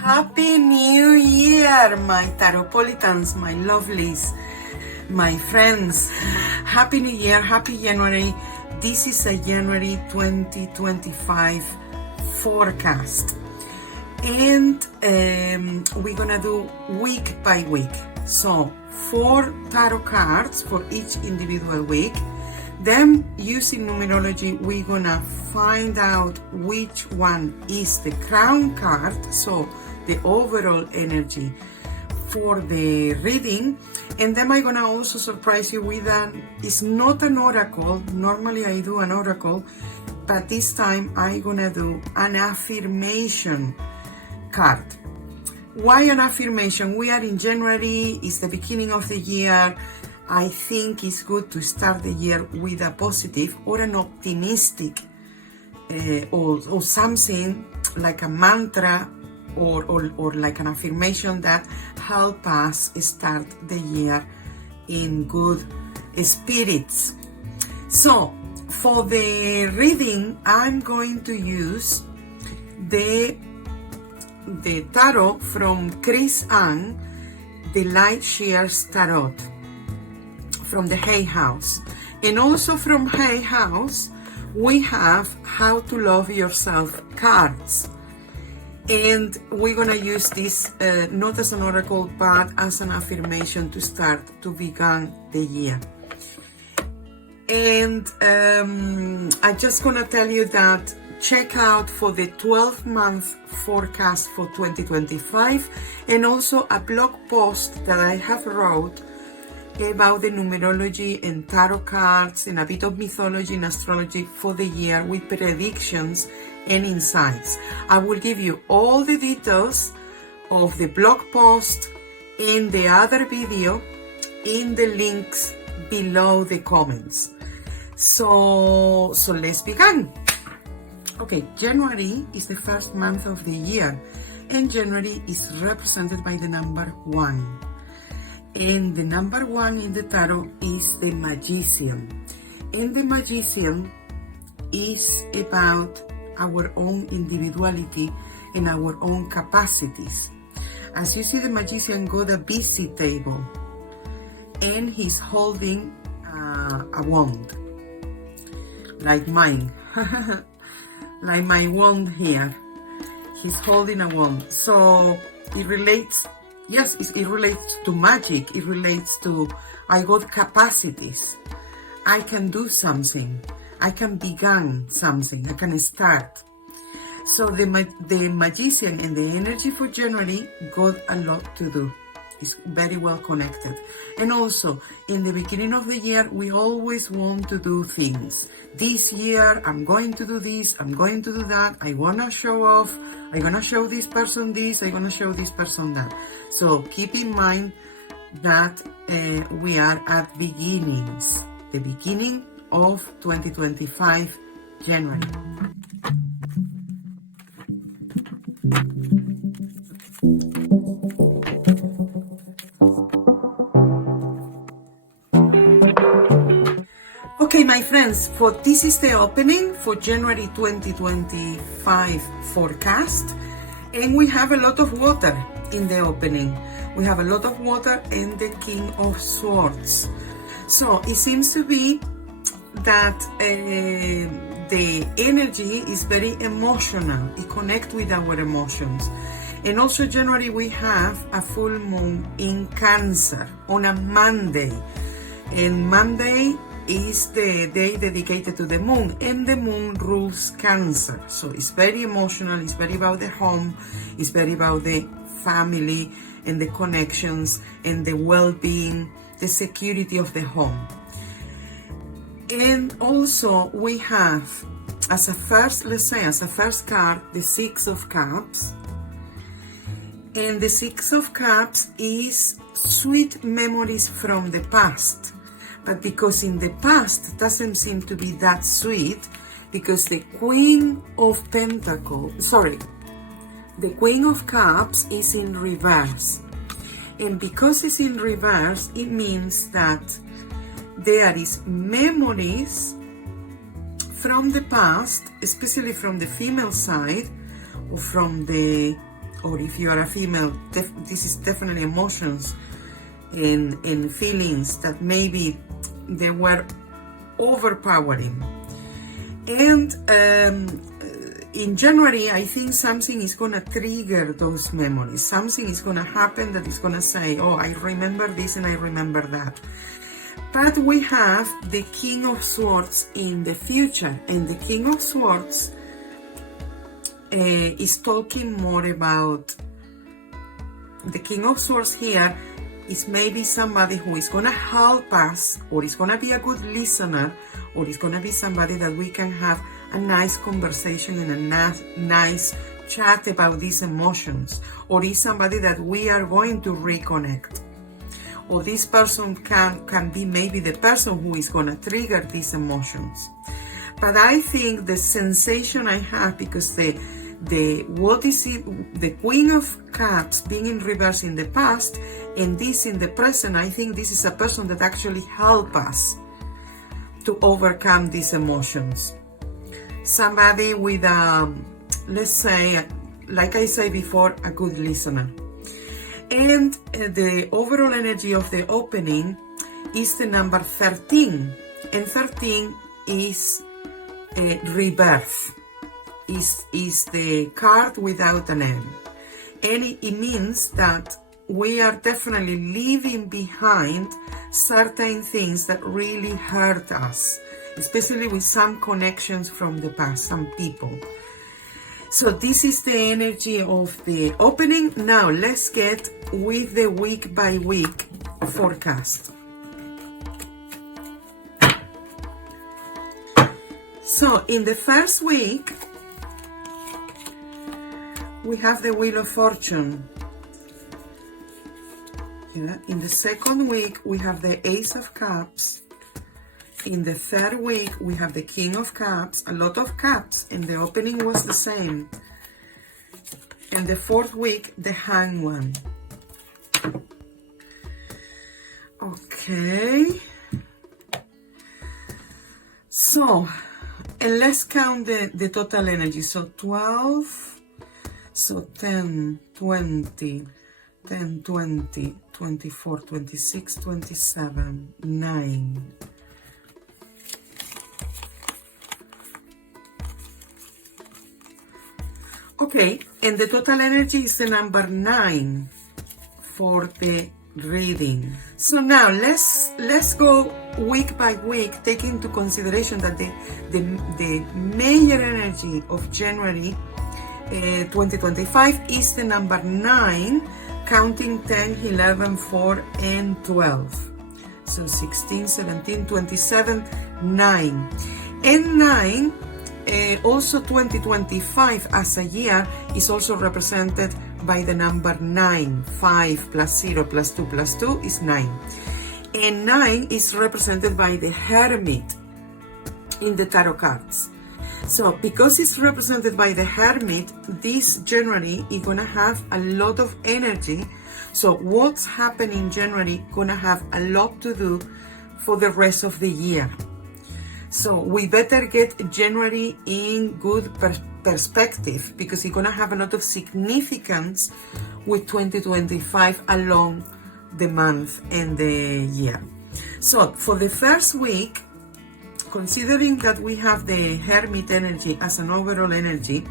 Happy New Year, my Taropolitans, my lovelies, my friends. Happy New Year, happy January. This is a January 2025 forecast. And we're gonna do week by week. So 4 tarot cards for each individual week. Then using numerology, we're gonna find out which one is the crown card, so the overall energy for the reading. And then I'm gonna also surprise you with it's not an oracle. Normally I do an oracle, but this time I'm gonna do an affirmation card. Why an affirmation? We are in January, it's the beginning of the year. I think it's good to start the year with a positive or an optimistic or something like a mantra or like an affirmation that help us start the year in good spirits. So for the reading, I'm going to use the tarot from Chris Ann, the Light Shears Tarot, from the Hay House. And also from Hay House, we have How to Love Yourself cards. And we're gonna use this not as an oracle, but as an affirmation to start to begin the year. And I'm just gonna tell you that check out for the 12-month forecast for 2025, and also a blog post that I have wrote about the numerology and tarot cards and a bit of mythology and astrology for the year with predictions and insights. I will give you all the details of the blog post and the other video in the links below the comments. So let's begin. Okay, January is the first month of the year, and January is represented by the number 1. And the number 1 in the tarot is the Magician. And the Magician is about our own individuality and our own capacities. As you see, the Magician got a busy table, and he's holding a wand, like mine, like my wand here. He's holding a wand. So it relates. Yes, it relates to magic. It relates to, I got capacities. I can do something. I can begin something. I can start. So the Magician and the energy for January got a lot to do. It's very well connected. And also, in the beginning of the year, we always want to do things. This year, I'm going to do this, I'm going to do that, I want to show off, I'm going to show this person this, I'm going to show this person that. So keep in mind that we are at beginnings, the beginning of 2025, January. Okay, my friends, this is the opening for January 2025 forecast, and we have a lot of water in the opening. We have a lot of water and the King of Swords. So it seems to be that the energy is very emotional. It connects with our emotions. And also January we have a full moon in Cancer on a Monday. And Monday is the day dedicated to the moon, and the moon rules Cancer. So it's very emotional, it's very about the home, it's very about the family and the connections and the well-being, the security of the home. And also we have as a first card, the 6 of Cups. And the 6 of Cups is sweet memories from the past. But because in the past doesn't seem to be that sweet, because the Queen of the Queen of Cups is in reverse. And because it's in reverse, it means that there is memories from the past, especially from the female side, or from the or if you are a female, this is definitely emotions and feelings that maybe they were overpowering. And in January, I think something is going to trigger those memories. Something is going to happen that is going to say, oh, I remember this and I remember that. But we have the King of Swords in the future, and the King of Swords is talking more about, the King of Swords here is maybe somebody who is going to help us, or is going to be a good listener, or is going to be somebody that we can have a nice conversation and a nice chat about these emotions, or is somebody that we are going to reconnect. Or this person can be maybe the person who is going to trigger these emotions. But I think the sensation I have, because the Queen of Cups being in reverse in the past and this in the present, I think this is a person that actually help us to overcome these emotions. Somebody with let's say, like I said before, a good listener. And the overall energy of the opening is the number 13, and 13 is rebirth, is the card without an end. And it means that we are definitely leaving behind certain things that really hurt us, especially with some connections from the past, some people. So this is the energy of the opening. Now let's get with the week by week forecast. So in the first week, we have the Wheel of Fortune. Yeah. In the second week, we have the Ace of Cups. In the third week, we have the King of Cups, a lot of cups, and the opening was the same. In the fourth week, the Hanged One. Okay. So, and let's count the total energy. So 12, so 10, 20, 10, 20, 24, 26, 27, 9. Okay, and the total energy is the number 9 for the reading. So now let's go week by week, taking into consideration that the major energy of January 2025 is the number 9, counting 10, 11, 4, and 12. So 16, 17, 27, 9. And 9, also 2025 as a year is also represented by the number 9. 5 plus 0 plus 2 plus 2 is 9. And 9 is represented by the Hermit in the tarot cards. So because it's represented by the Hermit, this January is going to have a lot of energy. So what's happening in January going to have a lot to do for the rest of the year. So we better get January in good perspective, because it's going to have a lot of significance with 2025 along the month and the year. So for the first week, considering that we have the Hermit energy as an overall energy,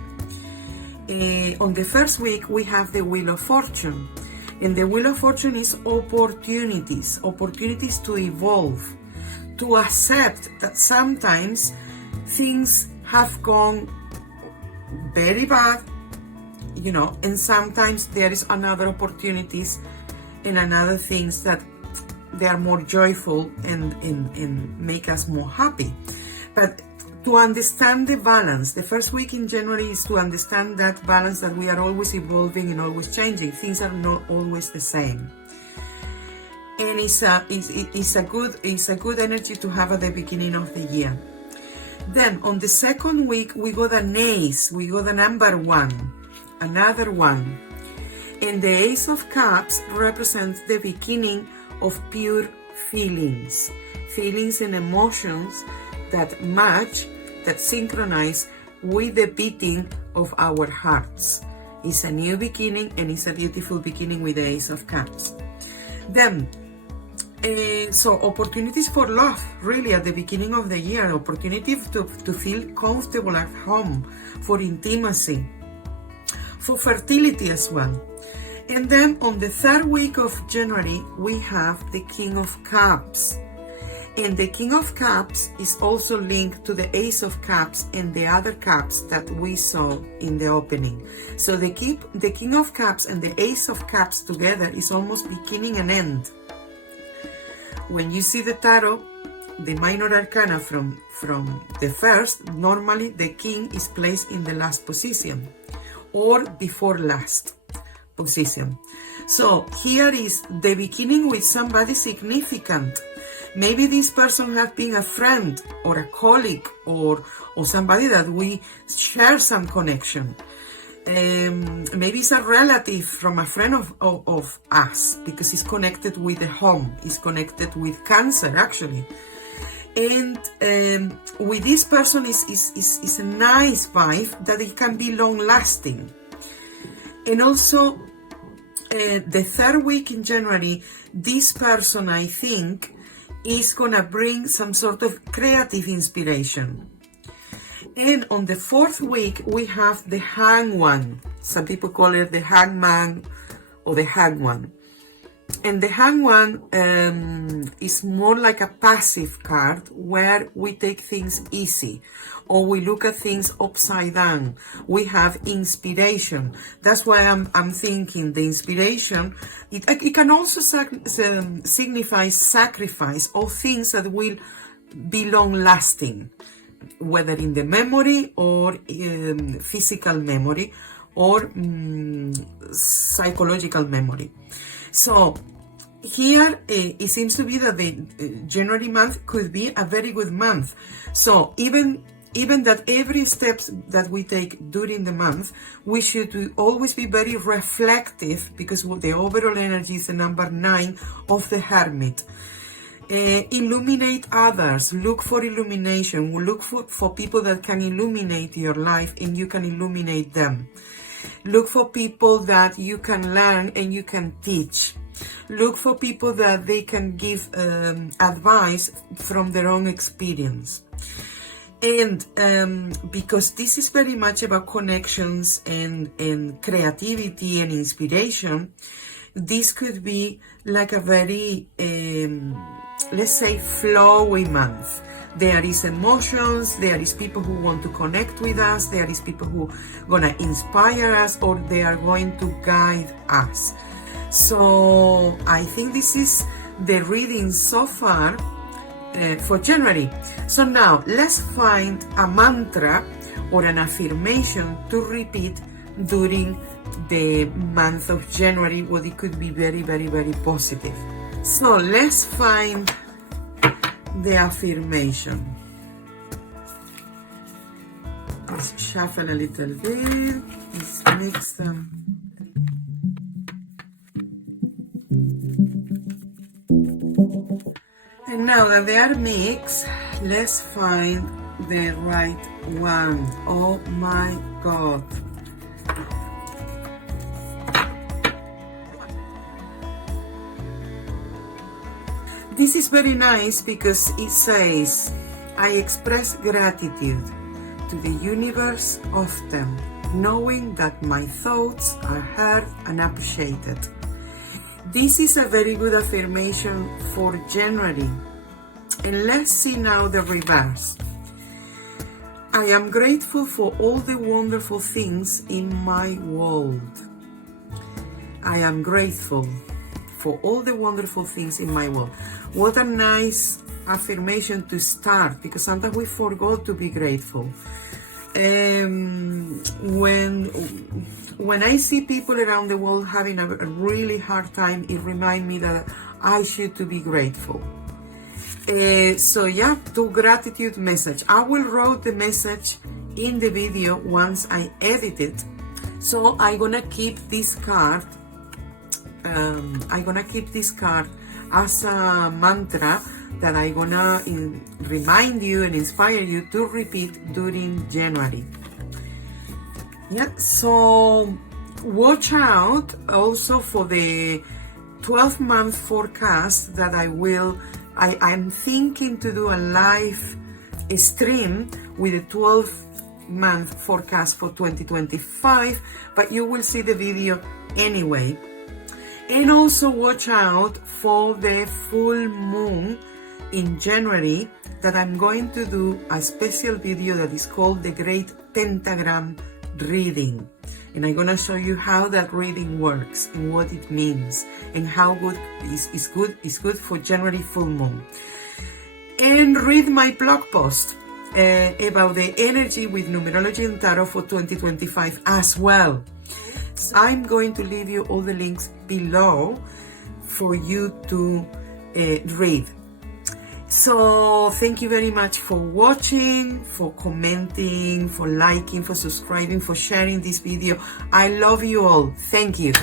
on the first week we have the Wheel of Fortune. And the Wheel of Fortune is opportunities to evolve, to accept that sometimes things have gone very bad, and sometimes there is another opportunities and another things that they are more joyful and make us more happy. But to understand the balance, the first week in January is to understand that balance, that we are always evolving and always changing. Things are not always the same. And it's a good energy to have at the beginning of the year. Then on the second week, we got an ace, we got the number 1, another 1. And the Ace of Cups represents the beginning of pure feelings and emotions that match, that synchronize with the beating of our hearts. It's a new beginning, and it's a beautiful beginning with the Ace of Cups. Then, so opportunities for love, really, at the beginning of the year. Opportunities to feel comfortable at home, for intimacy, for fertility as well. And then on the 3rd week of January, we have the King of Cups. And the King of Cups is also linked to the Ace of Cups and the other cups that we saw in the opening. So the King of Cups and the Ace of Cups together is almost beginning and end. When you see the tarot, the minor arcana from the first, normally the king is placed in the last position or before last position. So here is the beginning with somebody significant. Maybe this person has been a friend or a colleague or somebody that we share some connection. Maybe it's a relative from a friend of us, because it's connected with the home, it's connected with Cancer actually. And with this person is a nice vibe that it can be long lasting. And also the 3rd week in January, this person, I think, is gonna bring some sort of creative inspiration. And on the 4th week, we have the Hanged One. Some people call it the Hangman or the Hanged One. And the Hanged One is more like a passive card, where we take things easy, or we look at things upside down. We have inspiration. That's why I'm thinking the inspiration, it can also signify sacrifice of things that will be long lasting, whether in the memory or physical memory or psychological memory. So here it seems to be that the January month could be a very good month. So even that every step that we take during the month, we should always be very reflective, because the overall energy is the number 9 of the Hermit. Illuminate others, look for illumination, look for people that can illuminate your life and you can illuminate them. Look for people that you can learn and you can teach. Look for people that they can give advice from their own experience. And because this is very much about connections and creativity and inspiration, this could be like a very, let's say, flowy month. There is emotions, there is people who want to connect with us, there is people who are gonna inspire us, or they are going to guide us. So I think this is the reading so far for January. So now let's find a mantra or an affirmation to repeat during the month of January, where it could be very, very, very positive. So let's find the affirmation. Let's shuffle a little bit. Let's mix them. And now that they are mixed, let's find the right one. Oh my God. This is very nice because it says, I express gratitude to the universe often, knowing that my thoughts are heard and appreciated. This is a very good affirmation for January. And let's see now the reverse. I am grateful for all the wonderful things in my world. I am grateful for all the wonderful things in my world. What a nice affirmation to start, because sometimes we forgot to be grateful. When I see people around the world having a really hard time, it reminds me that I should to be grateful. So yeah, to gratitude message. I will write the message in the video once I edit it. So I'm gonna keep this card. As a mantra that I'm gonna remind you and inspire you to repeat during January. Yeah, so watch out also for the 12-month forecast that I'm thinking to do a live stream with a 12-month forecast for 2025, but you will see the video anyway. And also watch out for the full moon in January, that I'm going to do a special video that is called the Great Pentagram Reading. And I'm gonna show you how that reading works and what it means and how good is good for January full moon. And read my blog post about the energy with numerology and tarot for 2025 as well. So I'm going to leave you all the links below for you to read. So thank you very much for watching, for commenting, for liking, for subscribing, for sharing this video. I love you all. Thank you.